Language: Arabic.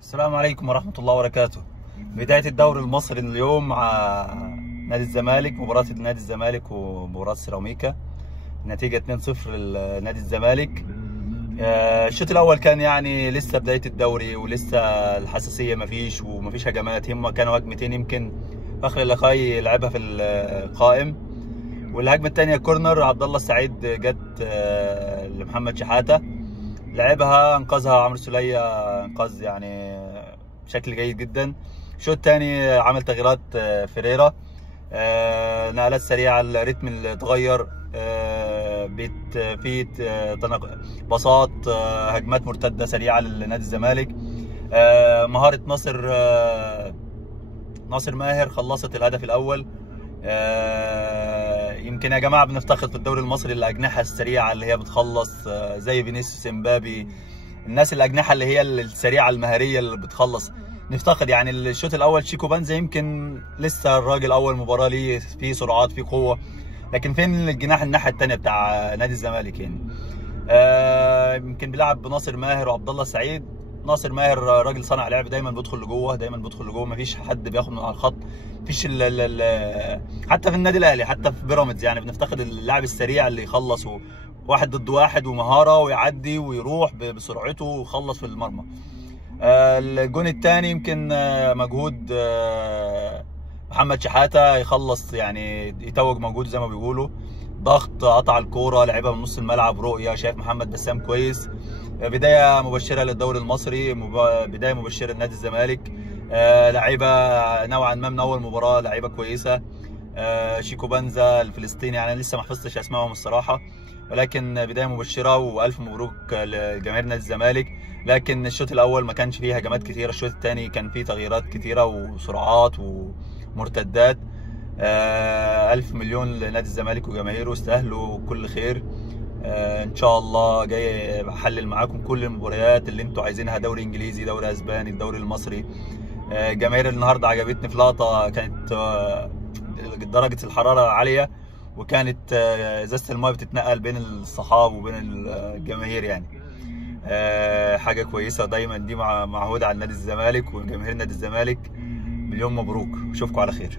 السلام عليكم ورحمة الله وبركاته. بداية الدوري المصري اليوم مع نادي الزمالك، مباراة نادي الزمالك ومباراة سيراميكا، النتيجة 2-0 لنادي الزمالك. الشوط الأول كان يعني لسه بداية الدوري ولسه الحساسية مفيش ومفيش هجمات، هم كانوا هجمتين يمكن فخر اللقاي لعبها في القائم، والهجمة الثانية كورنر عبد الله السعيد جت لمحمد شحاتة، لعبها انقذها عمرو سولية انقاذ يعني بشكل جيد جدا. الشوط الثاني عمل تغييرات فيريرا، نقلات سريعه، الريتم اللي اتغير، في باصات، هجمات مرتده سريعه لنادي الزمالك. مهاره ناصر ماهر خلصت الهدف الاول. يمكن يا جماعه بنفتقد في الدوري المصري الاجنحه السريعه اللي هي بتخلص، زي فينيسيوس، امبابي، الناس الاجنحه اللي هي السريعه المهاريه اللي بتخلص. نفتقد يعني الشوط الاول شيكو بنزا، يمكن لسه الراجل اول مباراه ليه، فيه سرعات، فيه قوه، لكن فين الجناح الناحيه الثانيه بتاع نادي الزمالك يعني؟ يمكن بيلعب بناصر ماهر وعبد الله السعيد. ناصر ماهر راجل صانع لعب، دايما بيدخل لجوه، دايما بيدخل لجوه، مفيش حد بياخد من على الخط، مفيش حتى في النادي الاهلي، حتى في بيراميدز يعني بنفتقد اللاعب السريع اللي يخلص واحد ضد واحد ومهاره ويعدي ويروح بسرعته ويخلص في المرمى. الجون الثاني يمكن مجهود محمد شحاته، يخلص يعني يتوج مجهود زي ما بيقولوا، ضغط، قطع الكوره، لعبها من نص الملعب، رؤيه، شايف محمد بسام كويس. بدايه مبشره للدوري المصري، بدايه مبشره لنادي الزمالك. لعيبه نوعا ما من اول مباراه، لعيبه كويسه. شيكو بنزا الفلسطيني يعني لسه ما حفظتش اسمائهم الصراحه، ولكن بدايه مبشره والف مبروك لجماهير نادي الزمالك. لكن الشوط الاول ما كانش فيه هجمات كتيره، الشوط الثاني كان فيه تغييرات كتيره وسرعات ومرتدات. الف مليون لنادي الزمالك وجماهيره، استاهلوا كل خير. ان شاء الله جاي بحلل معاكم كل المباريات اللي انتوا عايزينها، دوري انجليزي، دوري اسباني، الدوري المصري. جماهير النهارده عجبتني في لقطه، كانت درجه الحراره عاليه، وكانت ازازه الماء بتتنقل بين الصحاب وبين الجماهير يعني. حاجه كويسه، دايما دي معهوده على نادي الزمالك وجماهير نادي الزمالك. مليون مبروك، اشوفكم على خير.